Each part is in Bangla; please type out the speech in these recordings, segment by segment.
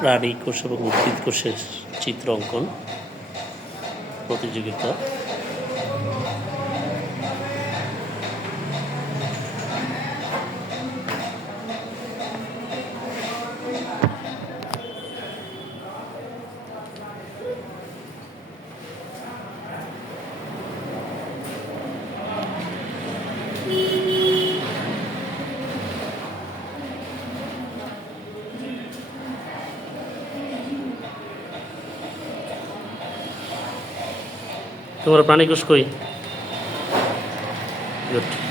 প্রাণী কোষ এবং উদ্ভিদ কোষের চিত্র অঙ্কন প্রতিযোগিতা। তোমার প্রাণী কোষ কই? গুড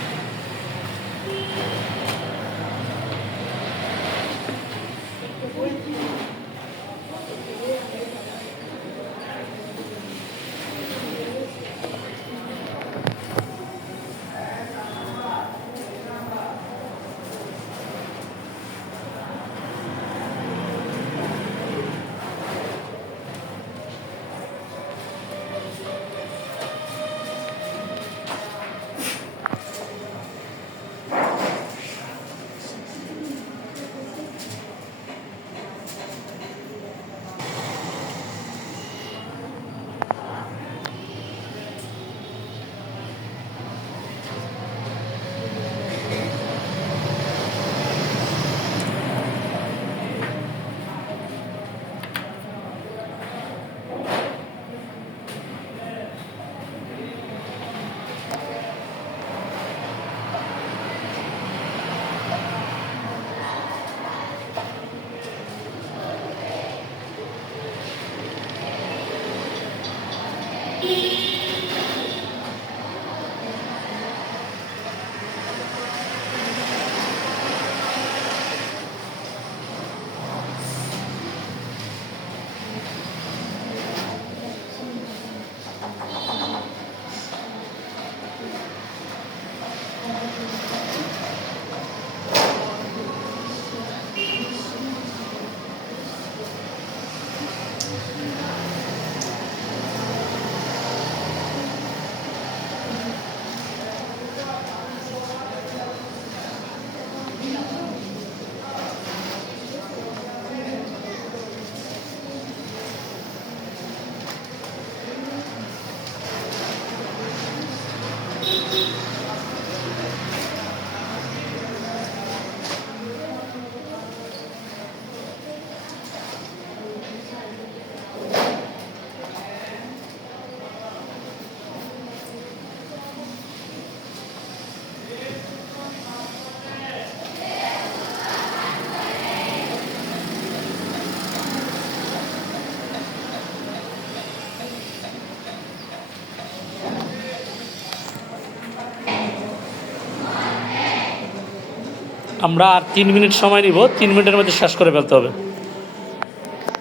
আমরা আর তিন মিনিট সময় নিব, তিন মিনিটের মধ্যে শেষ করে ফেলতে হবে।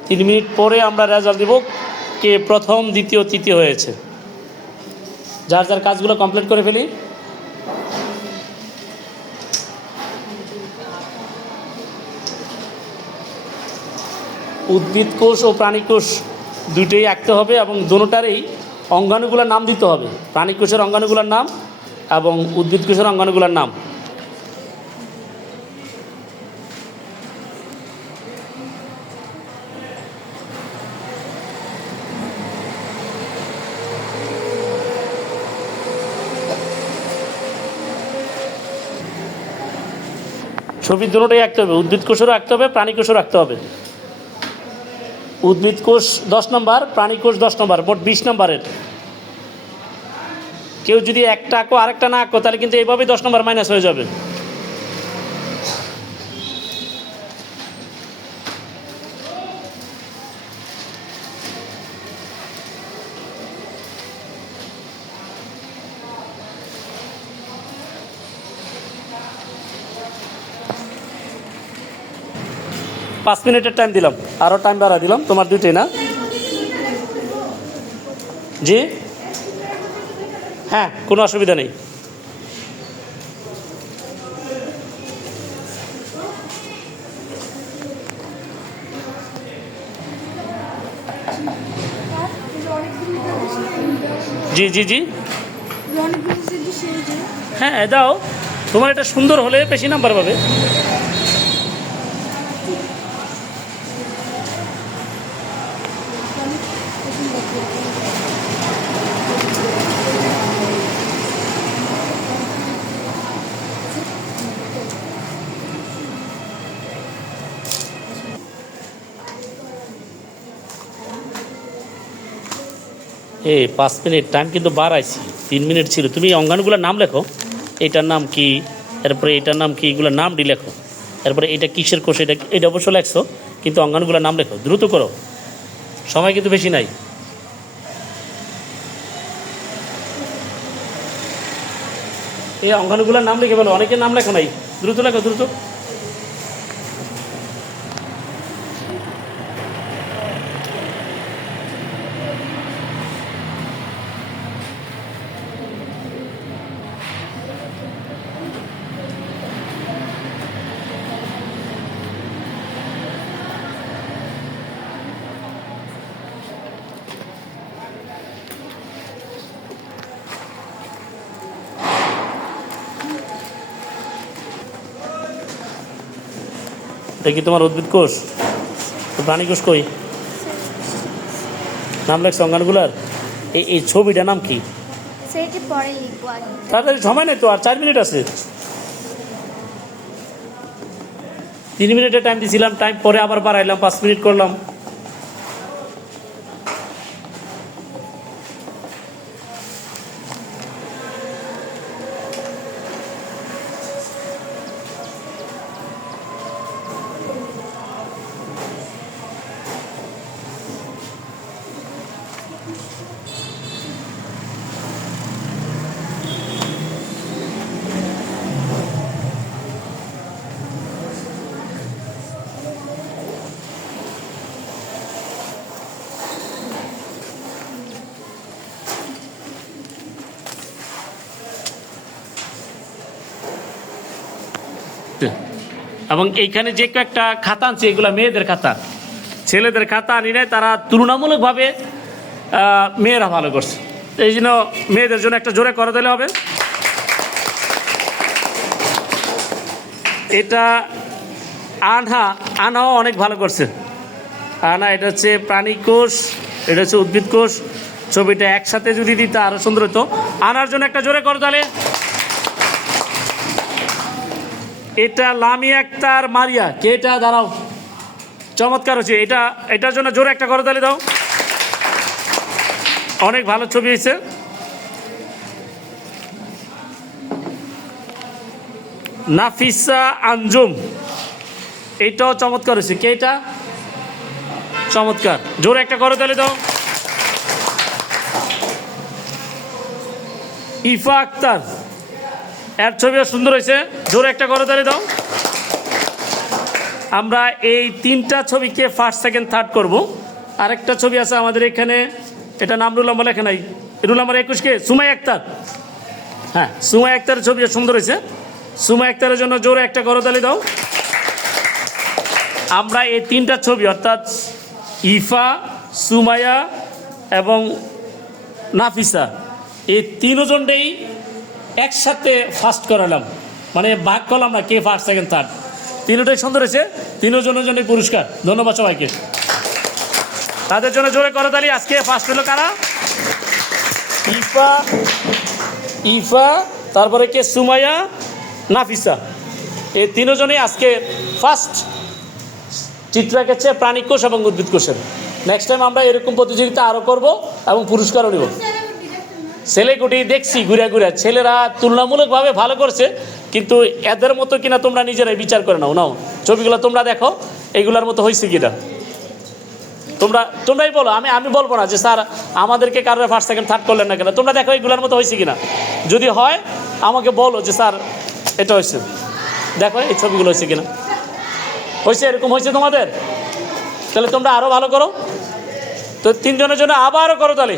তিন মিনিট পরে আমরা রেজাল্ট দিব কে প্রথম, দ্বিতীয়, তৃতীয় হয়েছে। যার যার কাজগুলো কমপ্লিট করে ফেলি। উদ্ভিদ কোষ ও প্রাণী কোষ দুটোই আঁকতে হবে এবং দুটারই অঙ্গাণুগুলোর নাম দিতে হবে। প্রাণী কোষের অঙ্গাণুগুলোর নাম এবং উদ্ভিদ কোষের অঙ্গাণুগুলোর নাম। ছবি দুটোটাই রাখতে হবে। উদ্ভিদ কোষও রাখতে হবে, প্রাণী কোষও রাখতে হবে। উদ্ভিদ কোষ দশ নম্বর, প্রাণী কোষ দশ নম্বর, মোট বিশ নম্বরের। কেউ যদি একটা আঁকো, আরেকটা না আঁকো, তাহলে কিন্তু এইভাবেই দশ নম্বর মাইনাস হয়ে যাবে। পাঁচ মিনিটের টাইম দিলাম। আরও টাইম বাড়া দিলাম। তোমার দুইটাই না? জি? হ্যাঁ কোনো অসুবিধা নেই। জি জি জি। হ্যাঁ দাও। তোমার এটা সুন্দর হলে বেশি নাম্বার পাবে। এ, পাঁচ মিনিট টাইম কিন্তু বাড়াইছি, তিন মিনিট ছিল। তুমি অঙ্গাণুগুলোর নাম লেখো। এটার নাম কি? এরপরে এটার নাম কি? এগুলোর নামটি লেখো। এরপরে এটা কিসের কোষ? এটা এটা অবশ্য লেখছো, কিন্তু অঙ্গাণুগুলোর নাম লেখো। দ্রুত করো। সময় কিন্তু বেশি নাই। এই অঙ্গাণুগুলোর নাম লিখে বলো অনেকের নাম লেখো নাই। দ্রুত লেখো, দ্রুত। দেখি তোমার উদ্ভিদ কোষ? প্রাণী কোষ কই? নাম লেখছো অঙ্গানগুলার এই এই ছবিটা নাম কি? তাড়াতাড়ি সময় নেই তো আর চার মিনিট আছে। তিন মিনিটের টাইম দিছিলাম টাইম পরে আবার বাড়াইলাম পাঁচ মিনিট করলাম। এবং এইখানে যে কয়েকটা খাতা আনছে, এগুলো মেয়েদের খাতা। ছেলেদের খাতা আনি নাই, তারা তুলনামূলকভাবে মেয়েরা ভালো করছে। এই জন্য মেয়েদের জন্য একটা জোরে করে দিলে হবে। এটা আনহা, আনহাও অনেক ভালো করছে। আনা এটা হচ্ছে প্রাণী কোষ, এটা হচ্ছে উদ্ভিদ কোষ। ছবিটা একসাথে যদি দিতে আরও সুন্দর হতো। আনার জন্য একটা জোরে করো তাহলে এটা লামি আক্তার মারিয়া। কে এটা? দাঁড়াও। চমৎকার হচ্ছে এটা, এটার জন্য জোরে একটা করো তাহলে দাও। অনেক ভালো ছবি হয়েছে। নাফিসা আঞ্জুম। এটাও চমৎকার হয়েছে। কে এটা? চমৎকার। জোরে একটা করো তাহলে দাও। ইফা আক্তার। এর ছবিও সুন্দর হয়েছে। জোরে একটা করো তাহলে দাও। আমরা এই তিনটা ছবিকে ফার্স্ট সেকেন্ড থার্ড করব। আরেকটা ছবি আছে আমাদের এখানে, এটা নাম রুল আমার লেখা নাই। রুল আমার একুশকে সুমাই আক্তার। হ্যাঁ সুমাই আক্তারের ছবিটা সুন্দর হয়েছে। সুমাই আক্তারের জন্য জোরে একটা করো তাহলে দাও। আমরা এই তিনটা ছবি, অর্থাৎ ইফা সুমায়া এবং নাফিসা, এই তিনজনটাই একসাথে ফার্স্ট করালাম। মানে ভাগ করলাম না, কে ফার্স্ট সেকেন্ড থার্ড তিনটাই সুন্দর হয়েছে। তিনজনের জন্য পুরস্কার। ধন্যবাদ সবাইকে। তাদের জন্য জোরে করে তালি, আজকে ফার্স্ট হলো কারা? ইফা ইফা, তারপরে কে? সুমাইয়া, নাফিসা। এই তিনজনেই আজকে ফার্স্ট চিত্র এঁকেছে প্রাণী কোষ এবং উদ্ভিদ কোষের নেক্সট টাইম আমরা এরকম প্রতিযোগিতা আরও করব এবং পুরস্কারও নেব। ছেলেগুটি দেখছি ঘুরে ঘুরে। ছেলেরা তুলনামূলকভাবে ভালো করছে, কিন্তু এদের মতো কিনা তোমরা নিজেরাই বিচার করে নাও নাও। ছবিগুলো তোমরা দেখো, এগুলার মতো হয়েছে কিনা? তোমরা, তোমরাই বলো, আমি আমি বলব না যে, স্যার, আমাদেরকে কারোর ফার্স্ট সেকেন্ড থার্ড করলেন না কেন? তোমরা দেখো এগুলোর মতো হয়েছে কিনা? যদি হয়, আমাকে বলো যে, স্যার, এটা হয়েছে দেখো এই ছবিগুলো হয়েছে কিনা? হয়েছে এরকম হয়েছে তোমাদের? তাহলে তোমরা আরও ভালো করো। তো তিনজনের জন্য আবারও করো তাহলে।